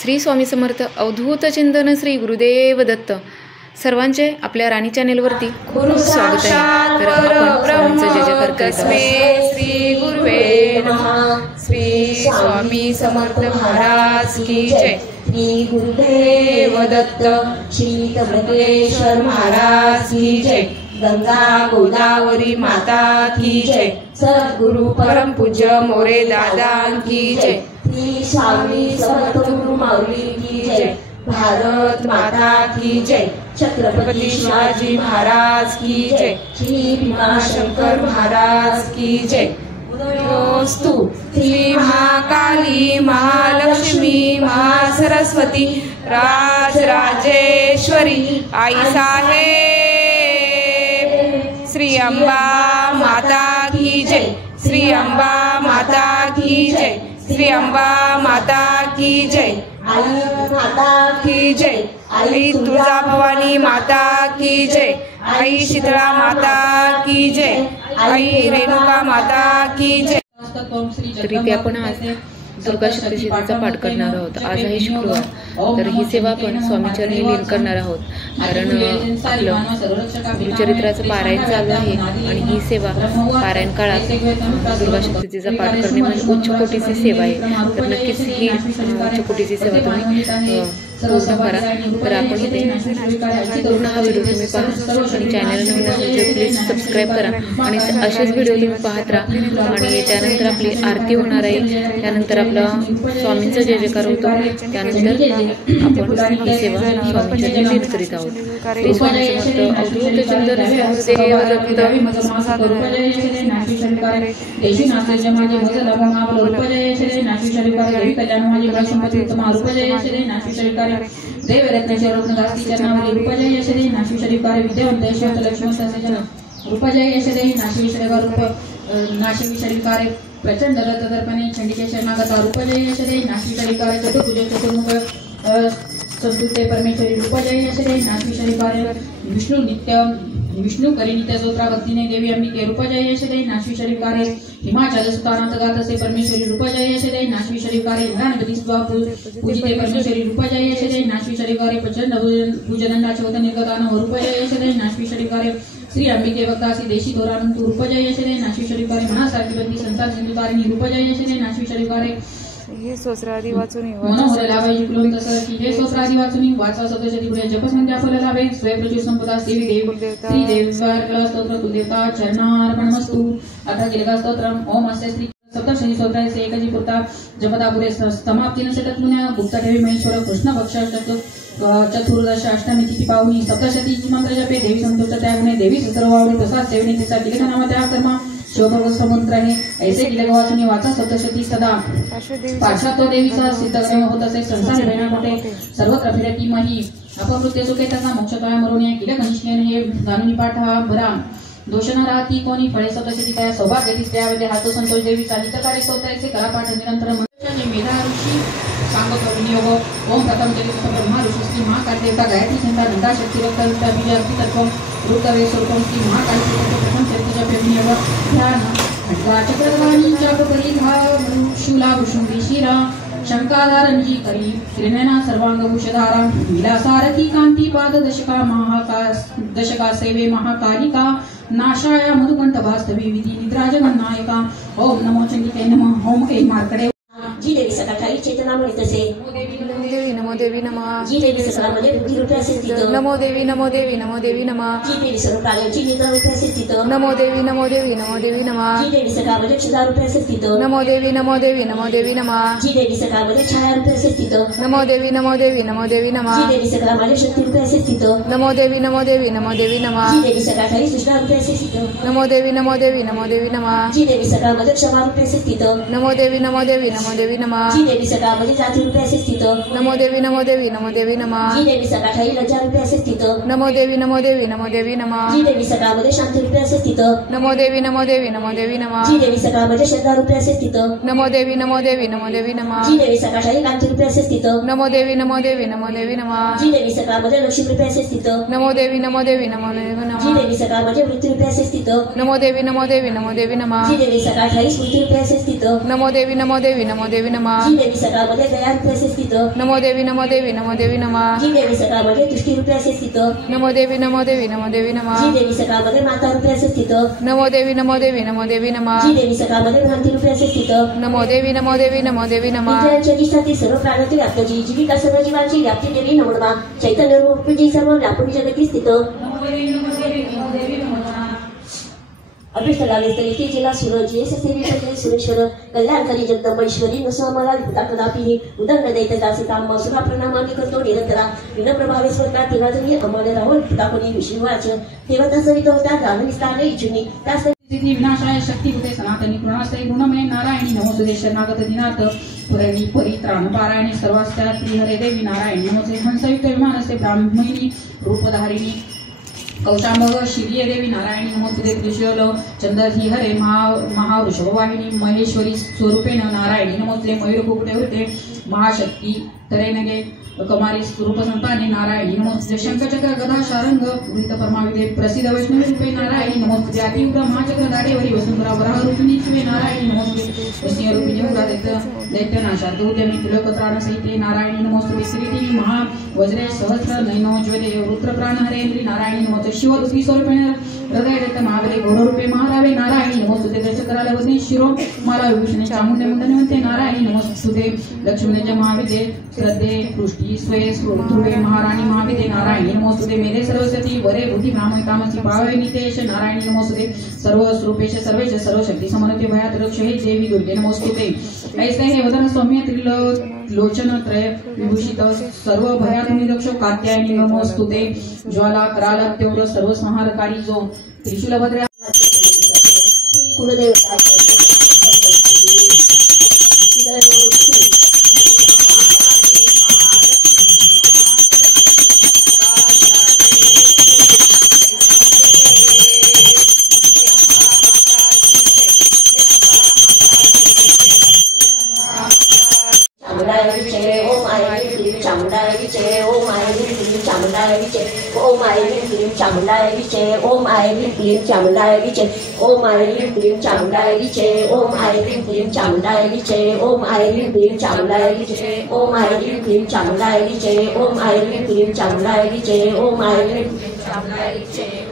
श्री स्वामी समर्थ अवधूत चिंतन श्री गुरुदेव दत्त। सर्वांचे आपल्या राणी चॅनेलवरती खूप स्वागत आहे। तर आपण स्वामींचा जय जयकार करीत आहोत। श्री गुरुवे नमः। श्री स्वामी समर्थ महाराज की जय। श्री गुरुदेव दत्त। श्री त्र्यंबकेश्वर महाराज की जय। गंगा गोदावरी माता की जय। सद्गुरु परम पूज्य मोरे दादा की जय। श्री स्वामी समर्थ गुरु माऊली की जय। भारत माता की जय। छत्रपती शिवाजी महाराज की जय। श्री भीमाशंकर महाराज की जय। स्तु श्री महाकाली महालक्ष्मी महासरस्वती राजराजेश्वरी आई साहेब श्री अंबा माता की जय। श्री अंबा माता की जय। श्री अंबा माता की जय। आई माता की जय। आई तुळजा भवानी माता की जय। आई शीतळा माता की जय। आई रेणुका माता की जय। तरी ते आपण आज दुर्गा सप्तशतीचा पाठ करणार आहोत। आज आहे शुक्रवार, तर ही सेवा आपण स्वामीचरणी लीन करणार आहोत। कारण आपलं गुरुचरित्राचं पारायण चालू आहे आणि ही सेवा पारायण काळात दुर्गा सप्तशतीचा पाठ करणे म्हणजे उच्च कोटीची सेवा आहे। तर नक्कीच ही उच्च कोटीची सेवा तुम्ही पूर्ण करा। तर आपण इथे पूर्ण हा व्हिडिओ तुम्ही पहा आणि चॅनल नवीन असेल तर प्लीज सबस्क्राईब करा आणि असेच व्हिडिओ तुम्ही पाहत राहा। आणि त्यानंतर आपली आरती होणार आहे, त्यानंतर आपला स्वामींचा जय जयकार होतो, त्यानंतर आपण ही सेवा स्वामींच्या लीन करीत आहोत। श्री स्वामी समर्थ अवधूत चिंतन देवरत्नाच्या रत्नदासी चरणावरी रूपजय यशदे नाशिक शरीफकार विद्यावंत यशवंत लक्ष्मण सजन रूपजय यशदे नाशिक शरीफकार रूप नाशिक शरीफकार प्रचंड रथदर्पणे चंडिके शरणागता रूपजय यशदे नाशिक शरीफकार चतुर्भुज चतुर्मुख संतुष्टे परमेश्वरी रूपजय यशदे नाशिक शरीफकार विष्णु करी नित्य स्तोत्रा भक्तीने देवी अंबिके रूपजय यशदे नाशिक शरीफकार हिमाचल सुतानाथ गातसे परमेश्वरी रूपजय यशदे नाशिक शरीफकार इंद्राणपती पूजिते परमेश्वरी रूपजय यशदे नाशिक शरीफकार प्रचंड भुजदंडाचे वत निर्गतान रूपजय यशदे नाशिक शरीफकार श्री अंबिके भक्तासी देशी धोरानंतु रूपजय यशदे नाशिक शरीफकार मनासारखी बंदी संसार सिंधुतारिणी रूपजय यशदे नाशिक शरीफकार हे सोसरादी वाचून मनोहर लावे जिंकून तसं की हे सोसरादी वाचून वाचा सदस्य पुढे जपसंख्या फल लावे स्वयंप्रचुर संपदा देवी देव श्री देवद्वार कला स्तोत्र कुलदेवता चरणार्पणमस्तु अथा गिलगा स्तोत्रम ओम अस्य श्री सप्तशनी स्तोत्राचे एकजी पुरता जपदा पुढे समाप्तीने सततमुन्या गुप्त ठेवी महेश्वर कृष्ण पक्ष चतुर्दश अष्टमी तिथी पावनी सप्तशतीची मंत्र जपे देवी संतुष्ट त्यागुणे देवी सर्वावरी प्रसाद सेवने तिचा टिकनामा त्या कर्मा शिवभर्ग समुद्र आहे ऐसे गिलगा वाचून वाचा सप्तशती सदा पाश्चात्य देवीचा सिद्धग्रह होत असे संसार वेणा मोठे सर्वत्र फिरती मही अपमृत्य सुखे त्याचा मोक्षतळा मरून या किल कनिष्ठेने हे गानुनी पाठ हा भरा दोषण राहती कोणी फळे सप्तशती काय सौभाग्य दिसल्यामध्ये हातो संतोष देवीचा हितकारी स्तोत्राचे करा पाठ निरंतर मेधा ऋषी सांगतो विनियोग ओम प्रथम जगत ब्रह्मा ऋषी श्री महाकालदेवता गायत्री संता नंदा शक्ती रक्त बीज अर्थी तत्व रुद्रवे स्वरूपम श्री महाकाली प्रथम चरित्र विनियोग ध्यान खड्गा चक्रवाणी चाप परिधार शूला भुषुंडी शिरा शंकाधारंजी करी श्रीनयना सर्वांग भूषधारा विलासारथी कांती पाद दशका सेवे महाकालिका नाशाया मधुकंठ वास्तवी विधी निद्रा जगन्नायका ओम नमो चंडिके नमः ओम ऐ मार्कड़े जी देवी सकाळी चेतना म्हणे तसे नमो देवी नमः जी देवी सकाळमध्ये बुद्धी रूपे असे स्थित नमो देवी नमो देवी नमो देवी नमः जी देवी सकाळची निद्रा रूपे असे स्थित नमो देवी नमो देवी नमो देवी नमः जी देवी सकाळमध्ये क्षुधा रूपे असे स्थित नमो देवी नमो देवी नमो देवी नमः जी देवी सकाळमध्ये छाया रूपे असे स्थित नमो देवी नमो देवी नमो देवी नमः जी देवी सकाळमध्ये शक्ती रूपे असे स्थित नमो देवी नमो देवी नमो देवी नमः जी देवी सकाळी सुष्ठा रूपे असे स्थित नमो देवी नमो देवी नमो देवी नमः जी देवी सकाळमध्ये क्षमा रूपे असे स्थित नमो देवी नमो देवी नमो देवी नमः जी देवी सकाळमध्ये जाती रूपे असे स्थित नमो देवी नमो देवी नमो देवी नमः जी देवी सकाळी लज्जा रूपे असे स्थित नमो देवी नमो देवी नमो देवी नमः जी देवी सकाळमध्ये शांती रूपे असे स्थित नमो देवी नमो देवी नमो देवी नमः जी देवी सकाळमध्ये श्रद्धा रूपे असे स्थित नमो देवी नमो देवी नमो देवी नमः जी देवी सकाळी कांती रूपे असे स्थित नमो देवी नमो देवी नमो देवी नमः जी देवी सकाळमध्ये लक्ष्मी रूपे असे स्थित नमो देवी नमो देवी नमो देवी जी नमः देवी सकाळमध्ये मृत्यू रूपे असे स्थित नमो देवी नमो देवी नमो देवी नमः जी देवी सकाळी स्मृती रूपे असे स्थित नमो देवी नमो देवी नमो देवी नमः जी देवी सकाळमध्ये दया रुपये असे स्थितं. नमो देवी नमो देवी नमो देवी नमः. जी देवी सकाळमध्ये दृष्टी रुपये असे स्थितं. नमो देवी नमो देवी नमो देवी नमः. जी देवी सकाळमध्ये माता रुपये असे स्थितं. नमो देवी नमो देवी नमो देवी नमः. जी देवी सकाळमध्ये भ्रांती रुपये असे स्थितं. नमो देवी नमो देवी नमो देवी नमः. इंद्रियांची अधिष्ठाती सर्व प्राणाची व्याप्तची जीविका सर्व जीवांची व्याप्ती देवी नमो नमः. चैतन्य रूपी सर्व व्यापून जगती स्थितं. अभिष्ट लागे तरी ते जिला सूरज येस सेवी पत्नी सुरेश्वर कल्याणकारी जगदंबेश्वरी नसो मला भूता कदापि उदंड दैत दासी काम सुरा प्रणामानी करतो निरंतरा विनप्रभावे स्वतः तेव्हा जरी अमल राहुल फुटाकोनी विष्णुवाच तेव्हा तसवित होता रामनिस्ताने इच्छुनी त्यास सिद्धी विनाशाय शक्ती होते सनातनी कृणाश्रय गुणमय नारायणी नमोस्तुते शरणागत दिनाथ पुरणी परित्राण पारायणी सर्वास्त्या श्रीहरे देवी नारायणी नमोसे हंसयुक्त विमानस्ते ब्राह्मणी रूपधारिणी कौशामग शिरिये देवी नारायणी नमोस्तुते त्रिशूल चंद्रही हरे महावृषभवाहिनी महेश्वरी स्वरूपेण नारायणी नमोस्तुते मयूरकुकुटे वृते महाशक्ती तरेनगे कमारी स्वरूप संताने नारायणी नमोस्तुते शंखचक्र गदा शारंग वृत्त परमाविदे प्रसिद्ध वैष्णवी रूपे नारायणी नमोस्तुते अतिउग्र महाचक्र दाडेवरी वसुंधरा वराह रूपिणी शिवे नारायणी नमोस्तुते सिंह रूपिणी उग्र दैत्यनाशार्थ उद्यमी तिलकत्राण सहिते नारायणी नमोस्तुते श्रीदेवी महा वज्रे सहस्र नैनोज्वले रुद्रप्राण हरेंद्री नारायणी नमोस्तुते शिवरूपी स्वरूपेण हृदय दैत्य महाबले घोररूपे महारावे नारायणी नमोस्तुते दशकराला वदने शिरो माला विभूषणे चामुंडे मुंडनिवंते नारायणी नमोस्तुते लक्ष्मीने महाविदे श्रद्धे पृष्टी स्वे ध्रुवे महाराणी महाविदे नारायणी नमोस्तुते मेरे सरस्वती वरे बुद्धी ब्राह्मण कामसी पावे नितेश नारायणी नमोस्तुते सर्व स्वरूपेश सर्वेश सर्व शक्ती समन्वते भयात रक्ष हे देवी दुर्गे नमोस्तुते ऐसे हे वदन सौम्य त्रिलोचन त्रय विभूषित सर्व भयातुनी रक्ष कात्यायनी नमोस्तुते ज्वाला कराल तीव्र सर्व संहारकारी जो त्रिशूल भद्रे कुलदेवता चामुंडाय विजय ओम आय क्लीम चामुंडाय विजय ओम आय क्लीम चामुंडाय विजय ओम आय क्लीम चामुंडाय विजय ओम आय क्लीम चामुंडाय विजय ओम आय क्लीम चामुंडाय विजय ओम आय क्लीम चामुंडाय विजय ओम आय क्लीम चामुंडाय विजय ओम आय क्लीम चामुंडाय विजय ओम आय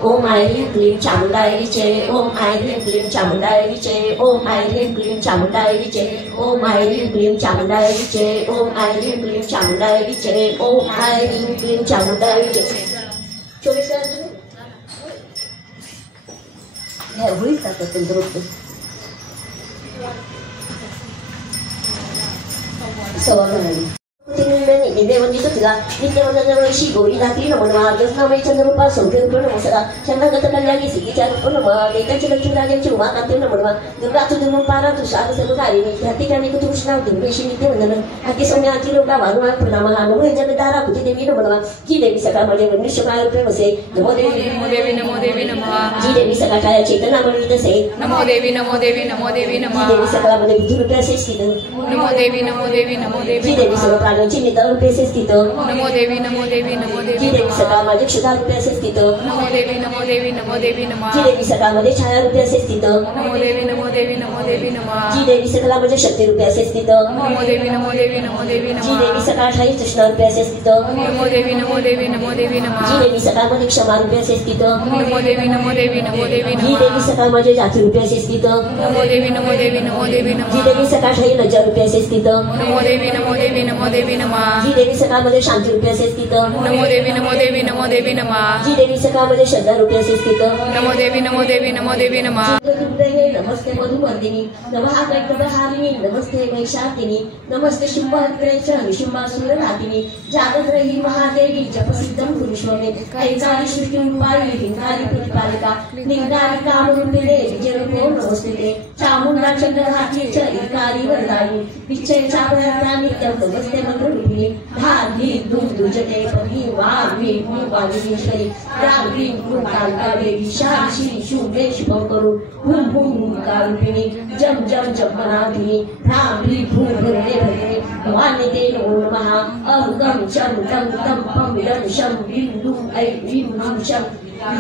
ओम आय क्लीम चामुंडाय विजय ओम आय क्लीम चामुंडाय विजय ओम आय क्लीम चामुंडाय विजय ओम आय क्लीम चामुंडाय विजय ओम आय क्लीम चामुंडाय विजय ओम आय क्लीम चामुंडाय विजय 24 हे होईल का तंत्र सवाल निवेवंदित तिला नित्यवंदनवैशी गौरी धात्री नमनवा दसनामय चंद्ररूपा सौख्यरूप नमसरा शरणागत कल्याणी सिद्धीच्या रूप नमः दैत्याची लक्ष्मी राजांची उमाकांती नमनवा दुर्गातु दुर्मुपारा तु साग सर्वकारिणी ध्यातिकाणी कृष्णा दुर्गेशी नित्यवंदन हाती सौम्या अतिरोगा वारुणा प्रणामहा नमो जगदारा भूती देवी नमनवा जी देवी सकाळमध्ये मनुष्यकाय रूपे वसे नमो देवी नमो देवी नमः जी देवी सकाळच्या चेतनामणी तसे नमो देवी नमो देवी नमो देवी नमः जी देवी सकाळमध्ये बुद्धी रूपे असे स्थित नमो देवी नमो देवी नमो देवी जी देवी सर्व प्राण्यांची निदान रूपे असे स्थित नमो देवी नमो देवी नमो देवी जी देवी सकाळमध्ये क्षुधा रूपे असे स्थित नमो देवी नमो देवी नमो देवी नमः जी देवी सकाळमध्ये छाया रूपे असे स्थित नमो देवी नमो देवी नमो देवी नमः जी देवी सकाळमध्ये शक्ती रूपे असे स्थित नमो देवी नमो देवी नमो देवी जी नमः देवी सकाळशाही तृष्णा रूपे असे स्थित नमो देवी नमो देवी नमो देवी नमः जी देवी सकाळमध्ये क्षमा रूपे असे स्थित नमो देवी नमो देवी नमो देवी जी नमः देवी सकाळमध्ये जाती रूपे असे स्थित नमो देवी नमो देवी नमो देवी जी नमः देवी सकाळशाही लज्जा रूपे असे स्थित नमो देवी नमो देवी नमो देवी नमः जी देवी सकाळमध्ये शांती रूपे असे स्थित नमो देवी नमो देवी नमो देवी नमः जी देवी सकाळमध्ये श्रद्धा रूपे असे स्थित नमो देवी नमो देवी नमो देवी नमः नमस्ते मधुमर्दिनी नमः कैकवहारिणी नमस्ते वैशाखिनी नमस्ते शुंभाग्रेच शुंभासुरघातिनी जागद्रही महादेवी जपसिद्धं पुरुषोमे ऐकारी सृष्टिरूपायी हिंगारी प्रतिपालिका लिंगारी कामरूपिणे विजयरूपो नमस्ते चामुंडा चंद्रघाती च इकारी वरदायी विच्छेचा प्रयत्ना नित्यं नमस्ते मंत्ररूपिणी धार्मी दुर्जटे पही वाग्मी वागिनीश्वरी राग्री कालकादेवी शाशी शुभे शुभं करू हुम हुम कारुपिणी जम जम जपनाधिनी भ्रामरी भूभरे भरे भवानी ते नमो नमः अहं गम चम तम तम पम यम शम बिंदु ऐ बिंदु शम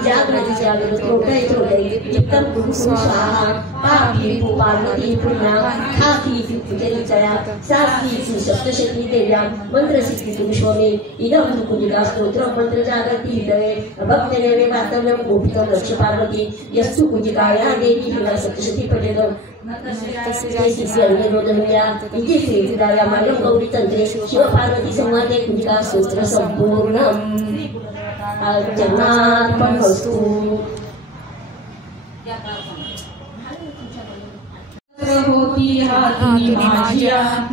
जागृती जागृत त्रोटय त्रोटय चित्तं कुरु स्वाहा पापी पार्वती पुण्या खाकी पूजनिचया साकी सप्तशती देव्या मंत्रसिद्धी पुष्पमे इदं कुजिका स्तोत्रं मंत्र जागृती हृदये भक्तदेवे वातव्यं गोपितं लक्ष्य पार्वती यस्तु कुजिकाया देवी हिला सप्तशती पठेद गौरी तंत्रे शिव पार्वती संवादे कुजिका स्तोत्र संपूर्णम् अर्चनार्पणमस्तु।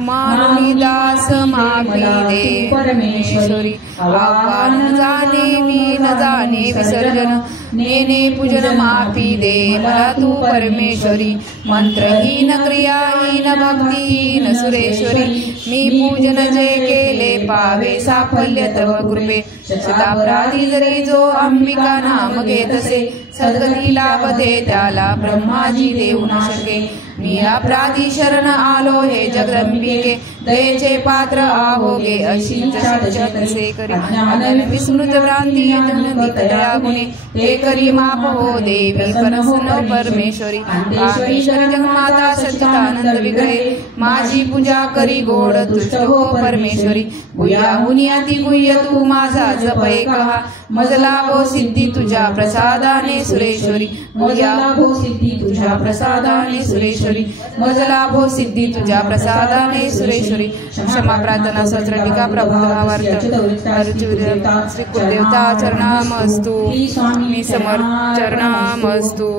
मानुनी दास माफी दे परमेश्वरी आव्हान जाने मी न जाने विसर्जन नेने पूजन माफी दे मला तू परमेश्वरी मंत्रहीन क्रियाहीन भक्तिहीन सुरेश्वरी मी पूजन जे केले पावे साफल्य तव कृपे शतापराधी जरी जो अंबिका नाम घेतसे सद्गती लाभते त्याला ब्रह्माजी देऊ न शके मी अपराधी शरण आलो हे जगदंबिके दयेचे पात्र आहोगे अशी तसे करी विस्मृत भ्रांती दया गुणे ते करी माप हो देवी परसन परमेश्वरी कामेश्वरी जगमाता सच्चिदानंद विग्रहे माझी पूजा करी गोड तुष्ट हो परमेश्वरी गुह्याहुनी अति गुह्य तू माझा जप एकहा मज लाभो सिद्धी तुझ्या प्रसादाने सुरेश्वरी मज लाभो सिद्धी तुझ्या प्रसादाने सुरेश्वरी मज लाभो सिद्धी तुझ्या प्रसादाने सुरेश्वरी क्षमा प्रार्थना सहस्रटिका प्रभुभावार्थ श्री कुलदेवता चरणामस्तु मी समर्थ चरणामस्तु।